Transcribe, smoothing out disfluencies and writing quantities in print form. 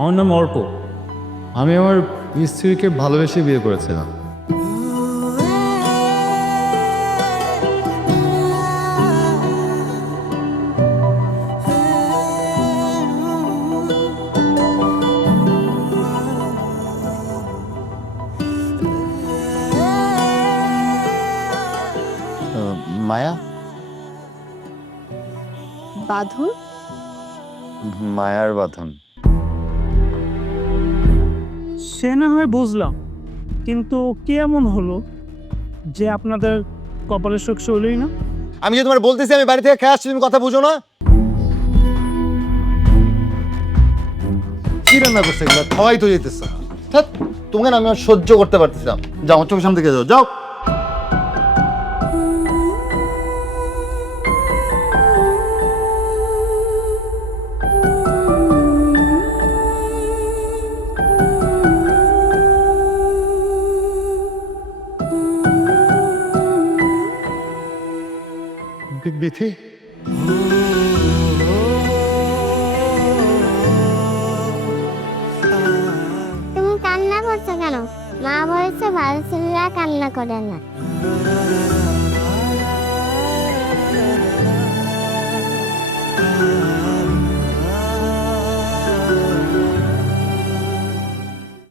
আমার নাম অর্ক। আমি আমার স্ত্রীকে ভালোবেসে বিয়ে করেছিলাম। মায়া, বাঁধন? মায়ার বাঁধন। সে না হয় বুঝলাম, কিন্তু কি এমন হলো যে আপনাদের কপালের সুখ সইলই না? আমি যে তোমার বলতেছি আমি বাড়ি থেকে খেয়ে আসছি, তুমি কথা বুঝো না? কি রান্না করছে এগুলো? খাওয়াই তো যেতেছে। তোমাকে না আমি আর সহ্য করতে পারতেছিলাম। যাও, আমার চোখের সামনে থেকে যাও, যাও। বিথি, তুমি কান্না করছো কেন? মা বলেছে ভালো ছেলেরা কান্না করে না।